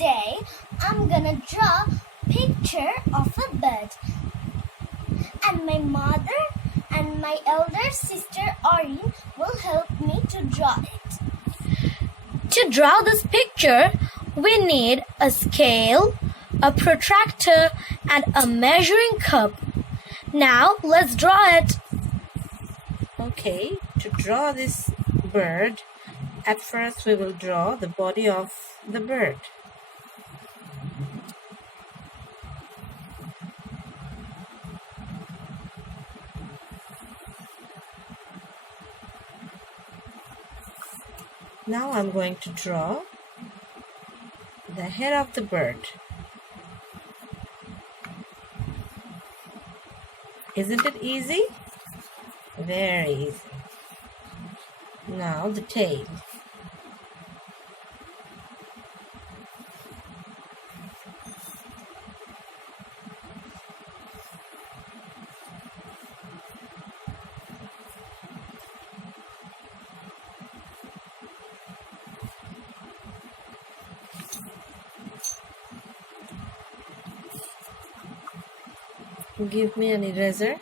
Today I'm gonna draw picture of a bird, and my mother and my elder sister Orin will help me to draw it. To draw this picture, we need a scale, a protractor, and a measuring cup. Now let's draw it. Okay, to draw this bird, at first we will draw the body of the bird. Now I'm going to draw the head of the bird. Isn't it easy? Very easy. Now the tail. Give me an eraser.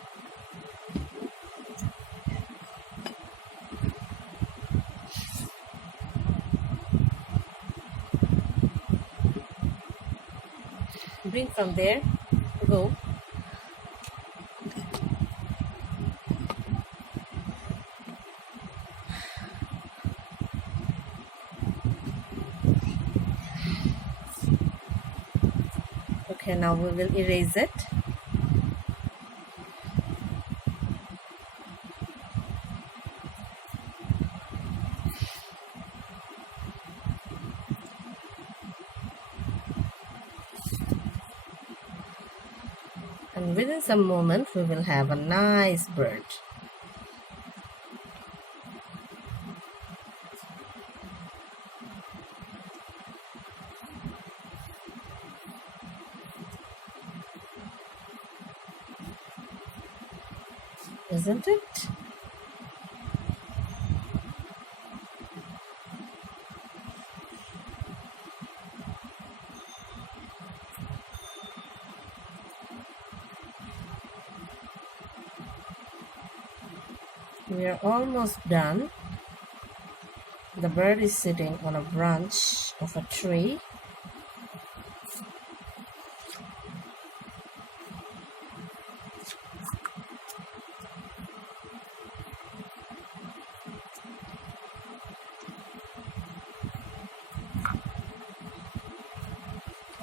Bring from there. Go. Okay, now we will erase it. And within some moment, we will have a nice bird. Isn't it? We are almost done. The bird is sitting on a branch of a tree.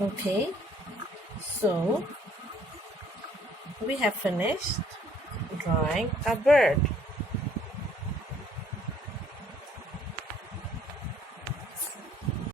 Okay, so we have finished drawing a bird.